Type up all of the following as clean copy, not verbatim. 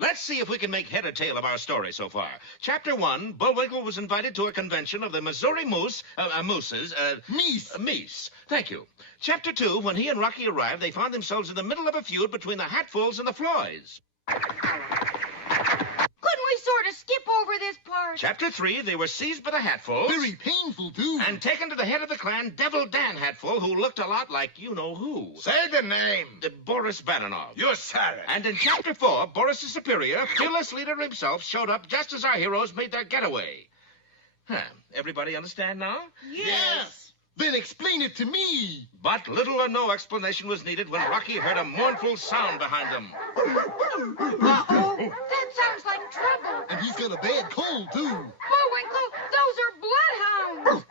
Let's see if we can make head or tail of our story so far. Chapter 1, Bullwinkle was invited to a convention of the Missouri Mooses. Meese. Thank you. Chapter 2, when he and Rocky arrived, they found themselves in the middle of a feud between the Hatfuls and the Floys. Couldn't we sort of skip over this part? Chapter 3, they were seized by the Hatfuls. Very painful, too. And taken to the head of the clan, Devil Dan Hatful, who looked a lot like you-know-who. Say the name. Boris Badenov. You said it. And in Chapter 4, Boris's superior, fearless leader himself, showed up just as our heroes made their getaway. Huh. Everybody understand now? Yes. Then explain it to me. But little or no explanation was needed when Rocky heard a mournful sound behind him. Uh-oh. That sounds like trouble. And he's got a bad cold, too. Bullwinkle, those are bloodhounds.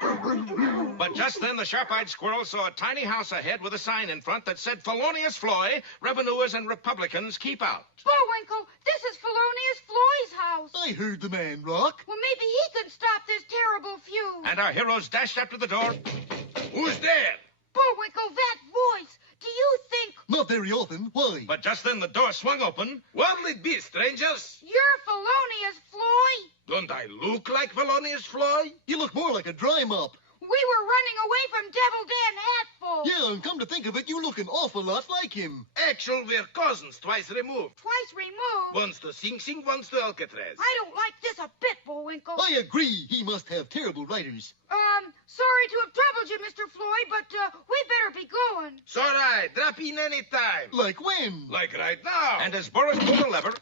But just then, the sharp-eyed squirrel saw a tiny house ahead with a sign in front that said, Felonious Floy, Revenuers and Republicans keep out. Bullwinkle, this is Felonious Floyd's house. I heard the man, Rock. Well, maybe he could stop this terrible feud. And our heroes dashed up to the door. Who's there? Bullwinkle, that voice. Do you think... Not very often. Why? But just then, the door swung open. What'll it be, strangers? You're Felonious Floyd? Don't I look like Felonious Floy? You look more like a dry mop. We were running away from Devil Dan Hatful. Yeah, and come to think of it, you look an awful lot like him. Actual, we're cousins, twice removed. Twice removed? Once to Sing Sing, once to Alcatraz. I don't like this a bit, Bullwinkle. I agree. He must have terrible writers. Sorry to have troubled you, Mr. Floyd, but we better be going. It's all right. Drop in any time. Like when? Like right now. And as Boris pulled a lever,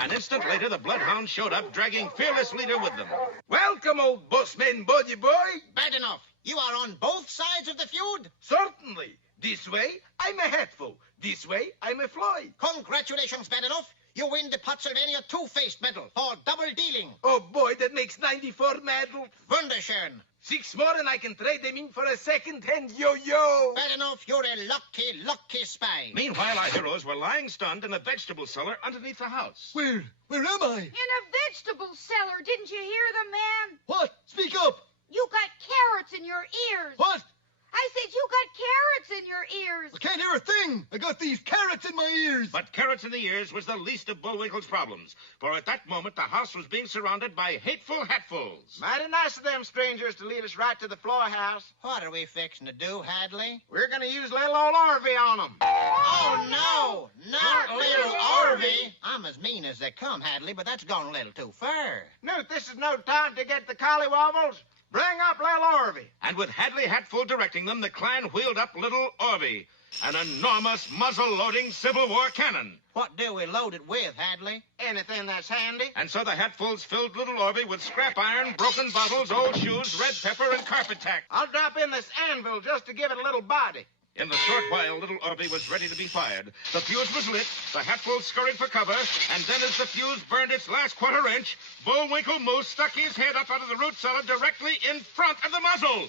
an instant later, the bloodhound showed up, dragging fearless leader with them. Welcome, old bossman body boy. Bad enough. You are on both sides of the feud? Certainly. This way, I'm a Hatful. This way, I'm a Floyd. Congratulations, Bad enough. You win the Pennsylvania Two-Faced Medal for double dealing. Oh, boy, that makes 94 medals. Wunderschön. 6 more and I can trade them in for a second-hand yo-yo. Bad enough, you're a lucky, lucky spy. Meanwhile, our heroes were lying stunned in a vegetable cellar underneath the house. Where am I? In a vegetable cellar. Didn't you hear the man? What? Speak up. You got carrots in your ears. What? I said you got carrots in your ears. I can't hear a thing. I got these carrots in my ears. But carrots in the ears was the least of Bullwinkle's problems, for at that moment the house was being surrounded by hateful Hatfuls. Mighty nice of them strangers to lead us right to the floor house. What are we fixing to do, Hadley? We're going to use little old Orvy on them. Oh, no. Not little Orvy. I'm as mean as they come, Hadley, but that's gone a little too far. Newt, this is no time to get the collywobbles. Bring up little Orvy. And with Hadley Hatful directing them, the clan wheeled up little Orvy, an enormous muzzle-loading Civil War cannon. What do we load it with, Hadley? Anything that's handy. And so the Hatfuls filled little Orvy with scrap iron, broken bottles, old shoes, red pepper, and carpet tack. I'll drop in this anvil just to give it a little body. In the short while, little Orvy was ready to be fired. The fuse was lit, the Hatfuls scurried for cover, and then as the fuse burned its last quarter-inch, Bullwinkle Moose stuck his head up out of the root cellar directly in front of the muzzle.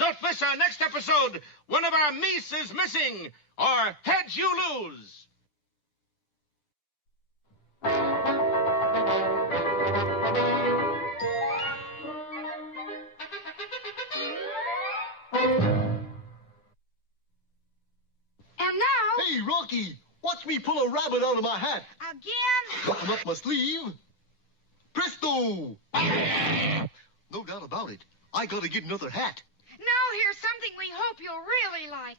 Don't miss our next episode. One of our meese is missing, or heads you lose. Hey, Rocky, watch me pull a rabbit out of my hat. Again? Button up my sleeve. Presto! No doubt about it. I gotta get another hat. Now here's something we hope you'll really like.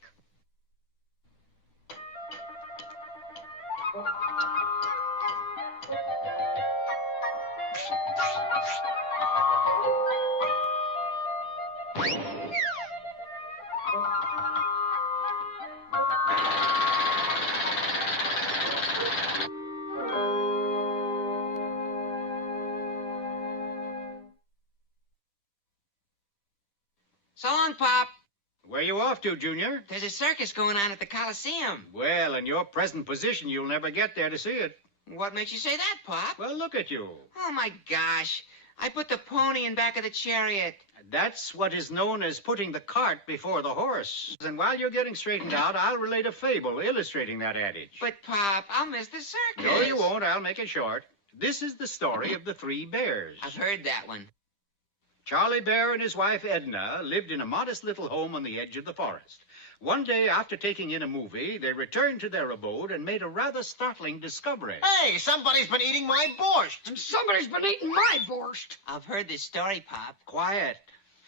So long, Pop. Where you off to, Junior? There's a circus going on at the Coliseum. Well, in your present position, you'll never get there to see it. What makes you say that, Pop? Well, look at you. Oh, my gosh. I put the pony in back of the chariot. That's what is known as putting the cart before the horse. And while you're getting straightened out, I'll relate a fable illustrating that adage. But, Pop, I'll miss the circus. No, you won't. I'll make it short. This is the story of the 3 bears. I've heard that one. Charlie Bear and his wife Edna lived in a modest little home on the edge of the forest. One day after taking in a movie, they returned to their abode and made a rather startling discovery. Hey, somebody's been eating my borscht. And somebody's been eating my borscht. I've heard this story, Pop. Quiet.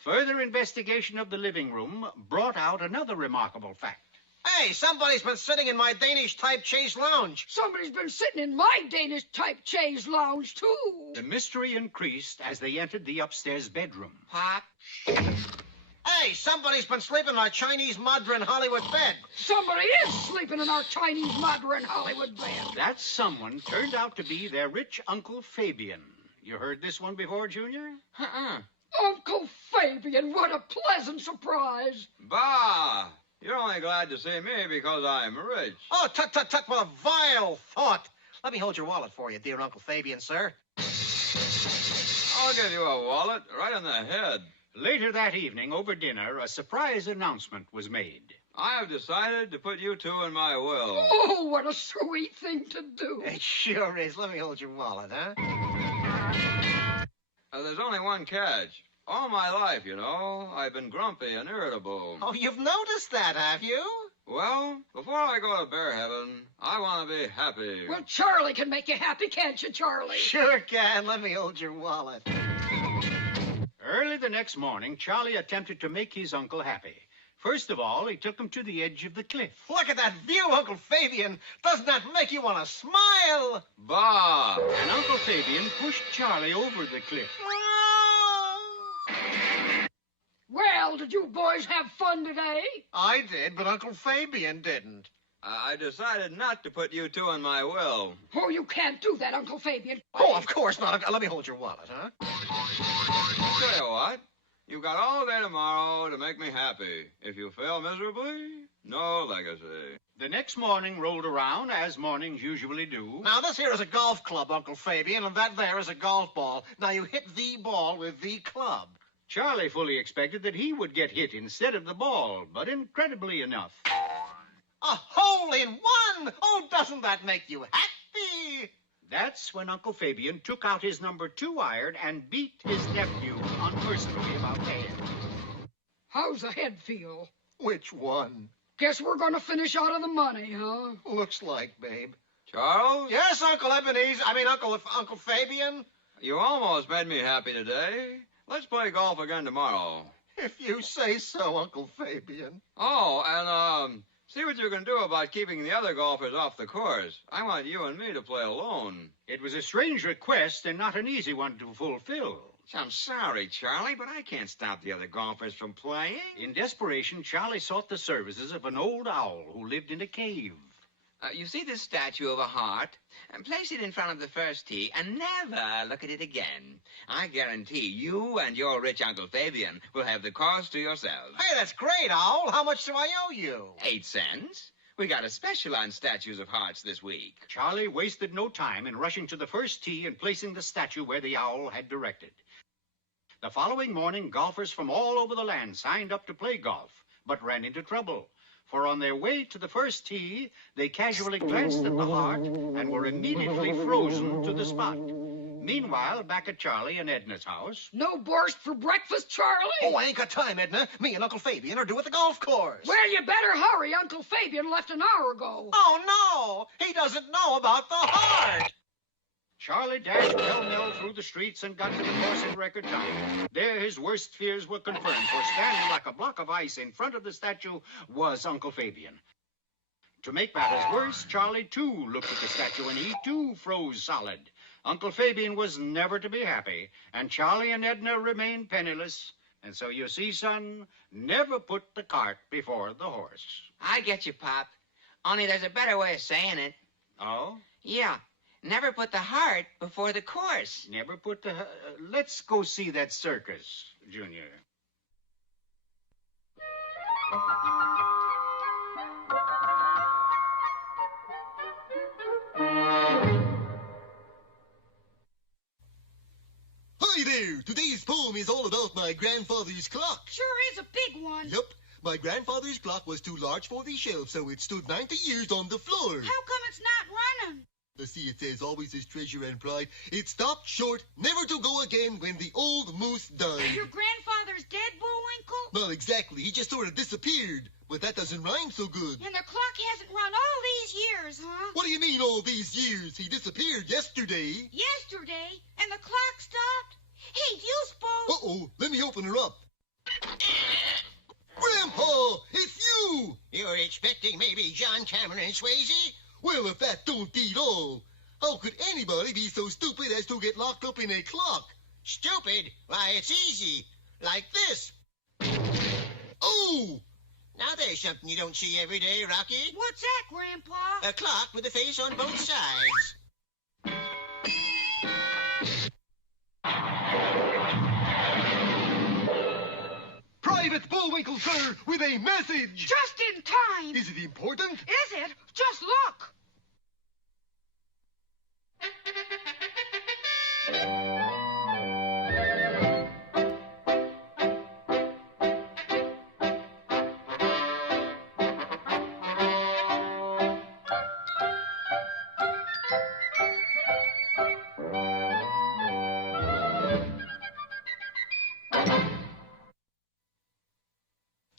Further investigation of the living room brought out another remarkable fact. Hey, somebody's been sitting in my Danish-type chaise lounge. Somebody's been sitting in my Danish-type chaise lounge, too. The mystery increased as they entered the upstairs bedroom. Pop. Hey, somebody's been sleeping in our Chinese modern Hollywood bed. Somebody is sleeping in our Chinese modern Hollywood bed. That someone turned out to be their rich Uncle Fabian. You heard this one before, Junior? Uh-uh. Uncle Fabian, what a pleasant surprise. Bah! You're only glad to see me because I'm rich. Oh, tut, tut, tut, what a vile thought. Let me hold your wallet for you, dear Uncle Fabian, sir. I'll give you a wallet right in the head. Later that evening, over dinner, a surprise announcement was made. I have decided to put you two in my will. Oh, what a sweet thing to do. It sure is. Let me hold your wallet, huh? There's only one catch. All my life, you know, I've been grumpy and irritable. Oh, you've noticed that, have you? Well, before I go to bear heaven, I want to be happy. Well, Charlie can make you happy, can't you, Charlie? Sure can. Let me hold your wallet. Early the next morning, Charlie attempted to make his uncle happy. First of all, he took him to the edge of the cliff. Look at that view, Uncle Fabian. Doesn't that make you want to smile? Bah! And Uncle Fabian pushed Charlie over the cliff. Well, did you boys have fun today? I did, but Uncle Fabian didn't. I decided not to put you two in my will. Oh, you can't do that, Uncle Fabian. Oh, of course not. Let me hold your wallet, huh? Tell you what, you've got all day tomorrow to make me happy. If you fail miserably, no legacy. The next morning rolled around, as mornings usually do. Now, this here is a golf club, Uncle Fabian, and that there is a golf ball. Now, you hit the ball with the club. Charlie fully expected that he would get hit instead of the ball, but incredibly enough, A hole in one! Oh, doesn't that make you happy? that's when Uncle Fabian took out his number 2 iron and beat his nephew unmercifully about the head. How's the head feel? Which one? Guess we're gonna finish out of the money, huh? Looks like, babe. Charles? Yes, Uncle Ebenezer. Uncle Fabian. You almost made me happy today. Let's play golf again tomorrow. If you say so, Uncle Fabian. Oh, and, see what you can do about keeping the other golfers off the course. I want you and me to play alone. It was a strange request and not an easy one to fulfill. I'm sorry, Charlie, but I can't stop the other golfers from playing. In desperation, Charlie sought the services of an old owl who lived in a cave. You see this statue of a heart? And place it in front of the first tee and never look at it again. I guarantee you and your rich Uncle Fabian will have the course to yourselves. Hey, that's great, Owl. How much do I owe you? 8 cents. We got a special on statues of hearts this week. Charlie wasted no time in rushing to the first tee and placing the statue where the owl had directed. The following morning, golfers from all over the land signed up to play golf, but ran into trouble. For on their way to the first tee, they casually glanced at the heart and were immediately frozen to the spot. Meanwhile, back at Charlie and Edna's house... No borscht for breakfast, Charlie? Oh, I ain't got time, Edna. Me and Uncle Fabian are due at the golf course. Well, you better hurry. Uncle Fabian left an hour ago. Oh, no. He doesn't know about the heart. Charlie dashed pell-mell through the streets and got to the course in record time. There his worst fears were confirmed, for standing like a block of ice in front of the statue was Uncle Fabian. To make matters worse, Charlie, too, looked at the statue, and he, too, froze solid. Uncle Fabian was never to be happy, and Charlie and Edna remained penniless. And so, you see, son, never put the cart before the horse. I get you, Pop. Only there's a better way of saying it. Oh? Yeah. Never put the heart before the course. Never put the... let's go see that circus, Junior. Hi there! Today's poem is all about my grandfather's clock. Sure is a big one. Yup. My grandfather's clock was too large for the shelf, so it stood 90 years on the floor. How come it's not running? See, it says always is treasure and pride. It stopped short, never to go again when the old moose died. Your grandfather's dead, Bullwinkle? Well, exactly. He just sort of disappeared. But that doesn't rhyme so good. And the clock hasn't run all these years, huh? What do you mean all these years? He disappeared yesterday. Yesterday, and the clock stopped? Hey, do you suppose... Uh-oh, let me open her up. Grandpa, it's you! You're expecting maybe John Cameron Swayze? Well, if that don't beat all, how could anybody be so stupid as to get locked up in a clock? Stupid? Why, it's easy. Like this. Oh! Now there's something you don't see every day, Rocky. What's that, Grandpa? A clock with a face on both sides. Private Bullwinkle, sir, with a message! Just in time. Is it important? Is it? Just look.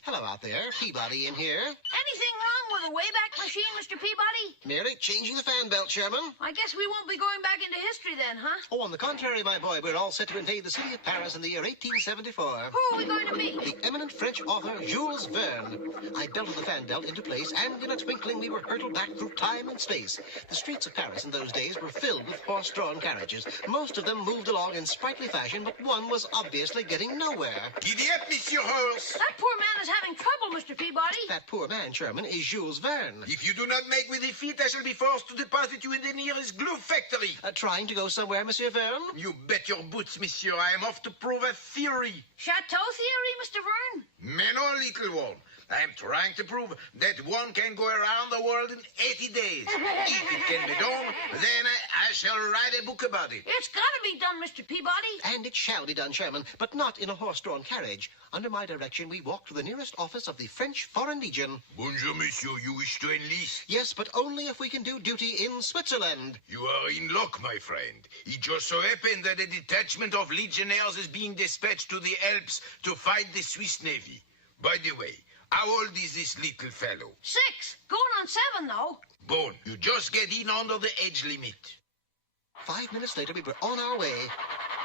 Hello out there. Peabody in here. Anything wrong with the Wayback Machine, Mr. Peabody? Merely changing the fan belt, Sherman. I guess we won't be going back into history then, huh? Oh, on the contrary, my boy, we're all set to invade the city of Paris in the year 1874. Who are we going to meet? The eminent French author Jules Verne. I belted the fan belt into place, and in a twinkling we were hurtled back through time and space. The streets of Paris in those days were filled with horse-drawn carriages. Most of them moved along in sprightly fashion, but one was obviously getting nowhere. Giddy up, Monsieur Horse. That poor man is having trouble, Mr. Peabody. That poor man, Sherman, is Jules Verne. If you do not make with the feet, I shall be forced to deposit you in the nearest glue factory. Trying to go somewhere, Monsieur Verne? You bet your boots, monsieur. I am off to prove a theory. Chateau theory, Mr. Verne? Meno, little one. I am trying to prove that one can go around the world in 80 days. If it can be done, then I shall write a book about it. It's got to be done, Mr. Peabody. And it shall be done, Sherman, but not in a horse-drawn carriage. Under my direction, we walk to the nearest office of the French Foreign Legion. Bonjour, monsieur. You wish to enlist? Yes, but only if we can do duty in Switzerland. You are in luck, my friend. It just so happened that a detachment of legionnaires is being dispatched to the Alps to fight the Swiss Navy. By the way, how old is this little fellow? 6. Going on 7, though. Bone, you just get in under the age limit. 5 minutes later, we were on our way.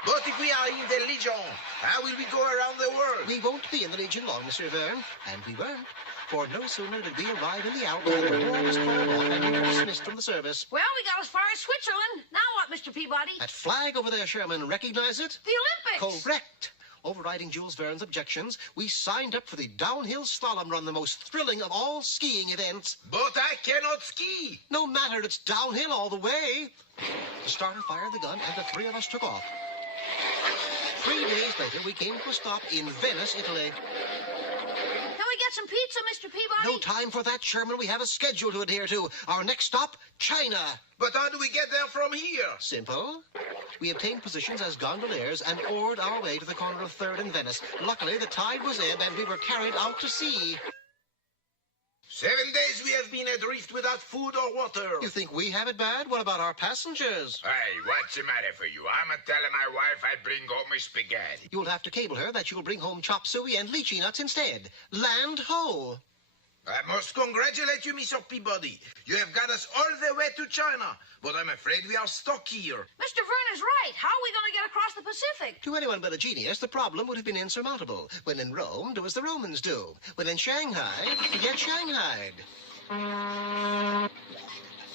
But if we are in the Legion, how will we go around the world? We won't be in the Legion long, Monsieur Verne. And we weren't. For no sooner did we arrive in the Alps than the war was called off and we were dismissed from the service. Well, we got as far as Switzerland. Now what, Mr. Peabody? That flag over there, Sherman, recognize it? The Olympics. Correct. Overriding Jules Verne's objections, we signed up for the downhill slalom run, the most thrilling of all skiing events. But I cannot ski. No matter, it's downhill all the way. The starter fired the gun, and the three of us took off. 3 days later, we came to a stop in Venice, Italy. Can we get some pizza, Mr. Peabody? No time for that, Sherman. We have a schedule to adhere to. Our next stop, China. But how do we get there from here? Simple. We obtained positions as gondoliers and oared our way to the corner of 3rd and Venice. Luckily, the tide was ebb and we were carried out to sea. 7 days we have been adrift without food or water. You think we have it bad? What about our passengers? Hey, what's the matter for you? I'm telling my wife I bring home my spaghetti. You'll have to cable her that you'll bring home chop suey and lychee nuts instead. Land ho! I must congratulate you, Mr. Peabody. You have got us all the way to China. But I'm afraid we are stuck here. Mr. Verne is right. How are we going to get across the Pacific? To anyone but a genius, the problem would have been insurmountable. When in Rome, do as the Romans do. When in Shanghai, get shanghaied.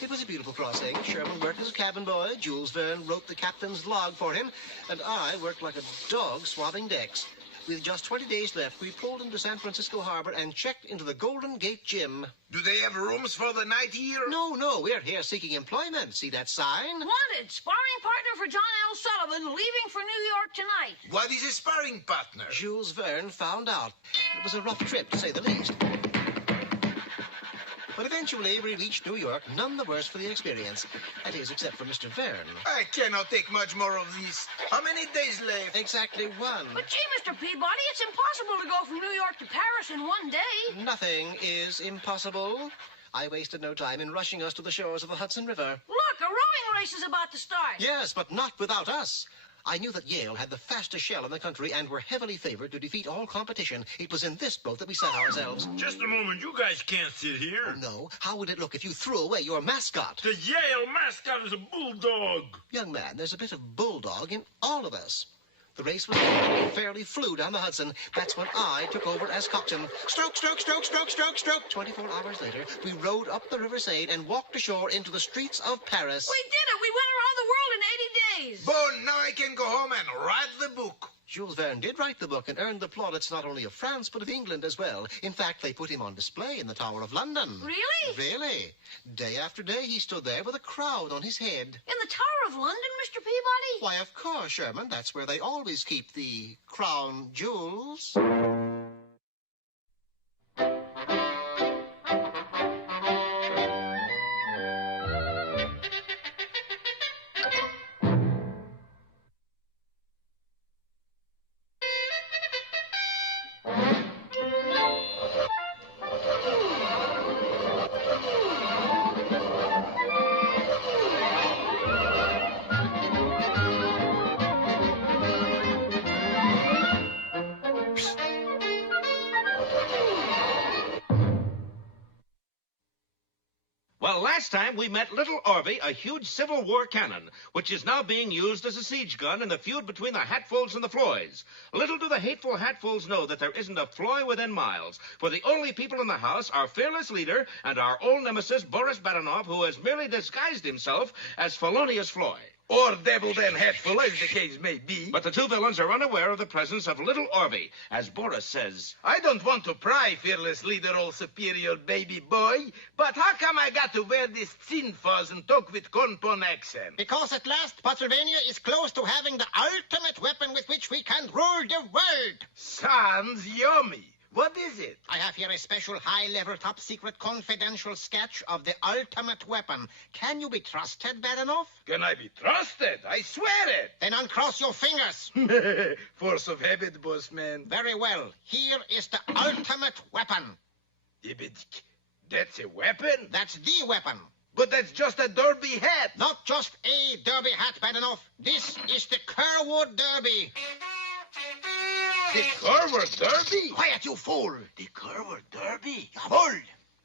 It was a beautiful crossing. Sherman worked as a cabin boy, Jules Verne wrote the captain's log for him, and I worked like a dog swabbing decks. With just 20 days left, we pulled into San Francisco Harbor and checked into the Golden Gate Gym. Do they have rooms for the night here? No, we're here seeking employment. See that sign? Wanted. Sparring partner for John L. Sullivan, leaving for New York tonight. What is a sparring partner? Jules Verne found out. It was a rough trip, to say the least. But eventually we reached New York, none the worse for the experience. That is, except for Mr. Verne. I cannot take much more of this. How many days left? Exactly 1. But gee, Mr. Peabody, it's impossible to go from New York to Paris in 1 day. Nothing is impossible. I wasted no time in rushing us to the shores of the Hudson River. Look, a rowing race is about to start. Yes, but not without us. I knew that Yale had the fastest shell in the country and were heavily favored to defeat all competition. It was in this boat that we set ourselves. Just a moment, you guys can't sit here. Oh, no. How would it look if you threw away your mascot? The Yale mascot is a bulldog. Young man, there's a bit of bulldog in all of us. The race was over and we fairly flew down the Hudson. That's when I took over as coxswain. Stroke, stroke, stroke, stroke, stroke, stroke. 24 hours later, we rowed up the River Seine and walked ashore into the streets of Paris. We did it. We went around the world in 80 days. Bon, now I can go home and write the book. Jules Verne did write the book and earned the plaudits not only of France, but of England as well. In fact, they put him on display in the Tower of London. Really? Really. Day after day, he stood there with a crown on his head. In the Tower of London, Mr. Peabody? Why, of course, Sherman. That's where they always keep the crown jewels. Well, last time we met Little Orby, a huge Civil War cannon, which is now being used as a siege gun in the feud between the Hatfuls and the Floys. Little do the hateful Hatfuls know that there isn't a Floy within miles, for the only people in the house are fearless leader and our old nemesis Boris Badenov, who has merely disguised himself as Felonious Floy. Or deviled and hatful, as the case may be. But the two villains are unaware of the presence of Little Orby, as Boris says. I don't want to pry, fearless leader, old superior baby boy, but how come I got to wear this thin fuzz and talk with cornpone accent? Because at last, Pennsylvania is close to having the ultimate weapon with which we can rule the world. Sounds yummy. What is it? I have here a special high-level, top-secret, confidential sketch of the ultimate weapon. Can you be trusted, Badenov? Can I be trusted? I swear it. Then uncross your fingers. Force of habit, boss man. Very well. Here is the ultimate weapon. That's a weapon? That's the weapon. But that's just a derby hat. Not just a derby hat, Badenov. This is the Kerwood Derby. The Kerwood Derby? Quiet, you fool. The Kerwood Derby? Hold.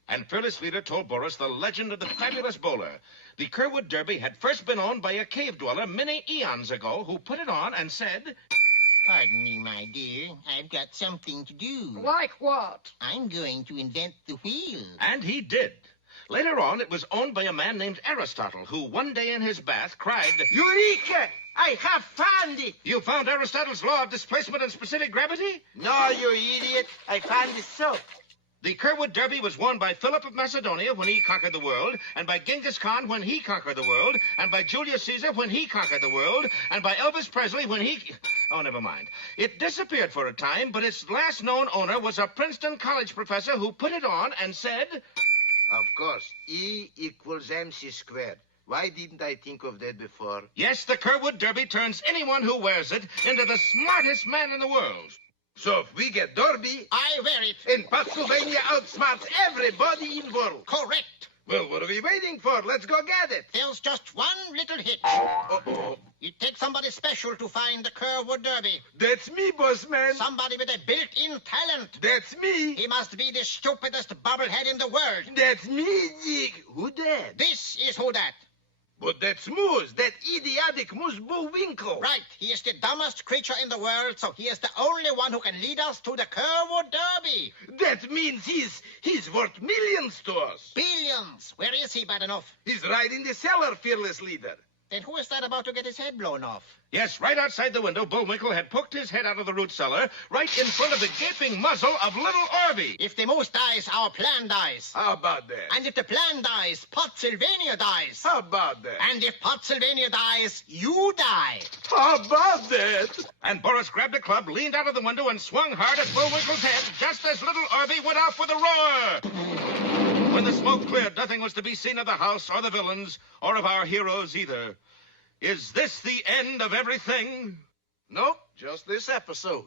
And fearless leader told Boris the legend of the fabulous bowler. The Kerwood Derby had first been owned by a cave dweller many eons ago who put it on and said, Pardon me, my dear. I've got something to do. Like what? I'm going to invent the wheel. And he did. Later on, it was owned by a man named Aristotle, who one day in his bath cried, Eureka! I have found it! You found Aristotle's law of displacement and specific gravity? No, you idiot. I found the soap. The Kerwood Derby was won by Philip of Macedonia when he conquered the world, and by Genghis Khan when he conquered the world, and by Julius Caesar when he conquered the world, and by Elvis Presley when he... Oh, never mind. It disappeared for a time, but its last known owner was a Princeton College professor who put it on and said... Of course, E equals MC squared. Why didn't I think of that before? Yes, the Kerwood Derby turns anyone who wears it into the smartest man in the world. So if we get Derby, I wear it. and Pennsylvania outsmarts everybody in world. Correct. Well, what are we waiting for? Let's go get it. There's just one little hitch. Uh-oh. It takes somebody special to find the Kerwood Derby. That's me, boss man. Somebody with a built-in talent. That's me. He must be the stupidest bubblehead in the world. That's me. Who that? This is who that. But that's Moose, that idiotic Moose Bullwinkle. Right. He is the dumbest creature in the world, so he is the only one who can lead us to the Kerwood Derby. That means he's worth millions to us. Billions. Where is he, Badenov? He's right in the cellar, fearless leader. Then who is that about to get his head blown off? Yes, right outside the window, Bullwinkle had poked his head out of the root cellar, right in front of the gaping muzzle of Little Orby. If the moose dies, our plan dies. How about that? And if the plan dies, Pennsylvania dies. How about that? And if Pennsylvania dies, you die. How about that? And Boris grabbed a club, leaned out of the window, and swung hard at Bullwinkle's head, just as Little Orby went off with a roar. When the smoke cleared, nothing was to be seen of the house or the villains, or of our heroes either. Is this the end of everything? Nope, just this episode.